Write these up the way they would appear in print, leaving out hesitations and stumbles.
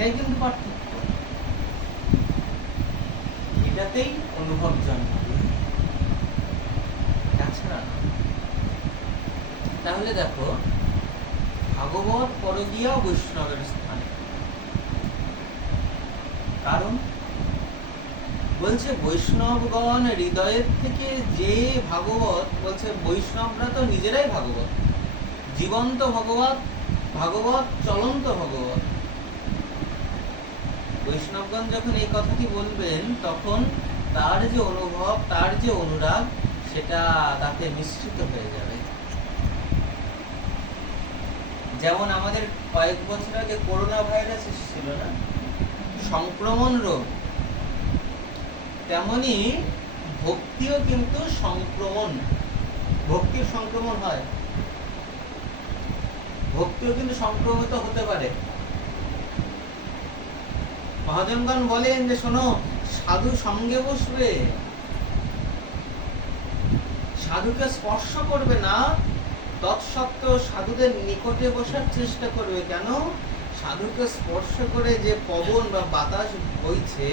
এটাই কিন্তু পার্থক্য, এটাতেই অনুভব জন্মাবে, তাছাড়া না। তাহলে দেখো, ভাগবত পরগিয়াও বৈষ্ণবের স্থানে, কারণ বলছে বৈষ্ণবগণ হৃদয়ের থেকে যে ভাগবত, বলছে বৈষ্ণবরা তো নিজেরাই ভাগবত, জীবন্ত ভগবত, ভাগবত চলন্ত ভগবত। বৈষ্ণবগণ যখন এই কথাটি বলবেন, তখন তার যে অনুভব, তার যে অনুরাগ, সেটা তাতে মিশ্রিত হয়ে যাবে। যেমন আমাদের কয়েক বছর আগে করোনা ভাইরাস এসেছিল না, সংক্রমণ রোগ, তেমনি ভক্তিও কিন্তু সংক্রমণ, ভক্তির সংক্রমণ হয়, ভক্তিও কিন্তু সংক্রমিত হতে পারে। মহাজনগণ বলেন যে শোনো, সাধু সঙ্গে বসবে, সাধুকে স্পর্শ করবে না, তৎসত্ত্বেও সাধুদের নিকটে বসার চেষ্টা করবে। কেন? সাধুকে স্পর্শ করে যে পবন বা বাতাস বইছে,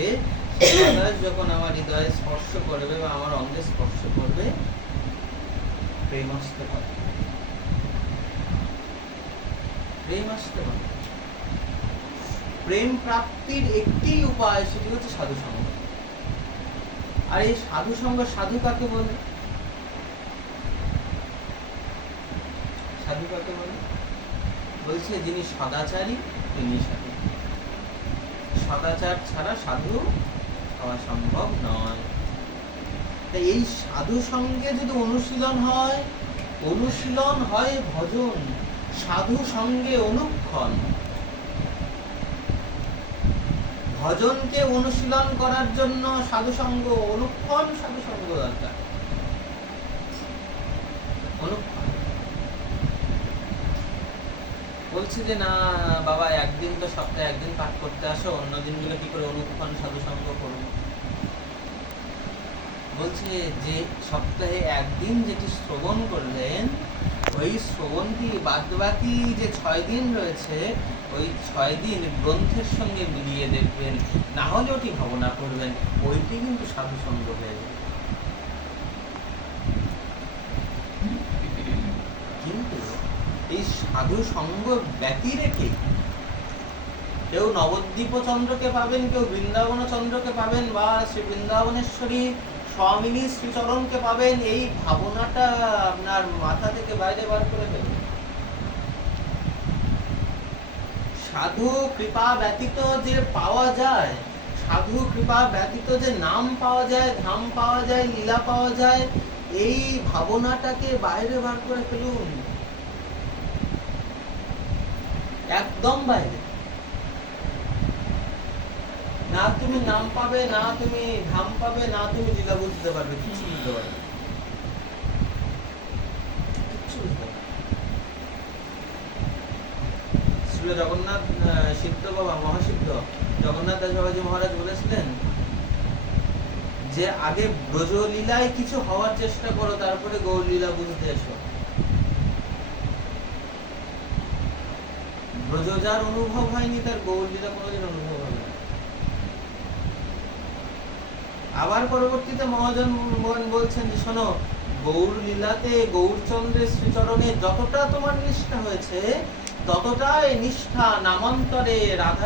সেই বাতাস যখন আমার হৃদয়ে স্পর্শ করবে বা আমার অঙ্গে স্পর্শ করবে, প্রেম আসতে পারে, প্রেম আসতে পারে। প্রেম প্রাপ্তির একটি উপায়, সেটি হচ্ছে সাধু সঙ্গ। আর এই সাধু সঙ্গ, সাধু কাকে বলে? সাধু কাকে বলে? বলছে যিনি সদাচারী তিনি সাধু, সদাচার ছাড়া সাধু হওয়া সম্ভব নয়। তাই এই সাধু সঙ্গে যদি অনুশীলন হয়, অনুশীলন হয় ভজন, সাধু সঙ্গে অনুক্ষণ। ভজনকে অনুশীলন করার জন্য সাধু সঙ্গ, অনুক্ষণ সাধু সঙ্গ দরকার, অনুক্ষণ। বলছে যে না বাবা, একদিন তো সপ্তাহে একদিন পাঠ করতে আসো, অন্য দিনগুলো কি করে অনুক্ষণ সাধু সঙ্গ করবো? বলছে যে সপ্তাহে একদিন যেটি শ্রবণ করলেন, ওই শ্রবণটি বাদ বাকি যে 6 দিন রয়েছে, ওই 6 দিন গ্রন্থের সঙ্গে মিলিয়ে দেখবেন, না হলে ওটি ভাবনা করবেন, ওইটি কিন্তু সাধু সঙ্গ হয়ে যাবে। কিন্তু এই সাধু সঙ্গ ব্যতি রেখে কেউ নবদ্বীপ চন্দ্রকে পাবেন, কেউ বৃন্দাবন চন্দ্রকে পাবেন, বা শ্রী বৃন্দাবনেশ্বরী স্বামিনী শ্রীচরণকে পাবেন, এই ভাবনাটা আপনার মাথা থেকে বাইরে বার করে দেবে। সাধু কৃপা ব্যতীত যে পাওয়া যায়, সাধু কৃপা ব্যতীত যে নাম পাওয়া যায়, ধাম পাওয়া যায়, লীলা পাওয়া যায়, এই ভাবনাটাকে বাইরে বার করে ফেলুন, একদম বাইরে। না তুমি নাম পাবে, না তুমি ধাম পাবে, না তুমি লীলা বুঝতে পারবে, কিছু বুঝতে পারবে, কিচ্ছু বুঝতে পারবে। শ্রী জগন্নাথ সিদ্ধ বাবা, মহাসিদ্ধ জগন্নাথ দাস বাবাজি মহারাজ বলেছিলেন যে আগে ব্রজলীলায় কিছু হওয়ার চেষ্টা করো, তারপরে গৌরলীলা বুঝতে এসো। ব্রজ যার অনুভব হয়নি, তার গৌরলীলা কোনোদিন অনুভব হবে না। আবার পরবর্তীতে মহাজন বলছেন যে শোনো, গৌর লীলাতে গৌরচন্দ্রের শ্রীচরণে যতটা তোমার নিষ্ঠা হয়েছে, ততটাই নিষ্ঠা নামান্তরে রাধা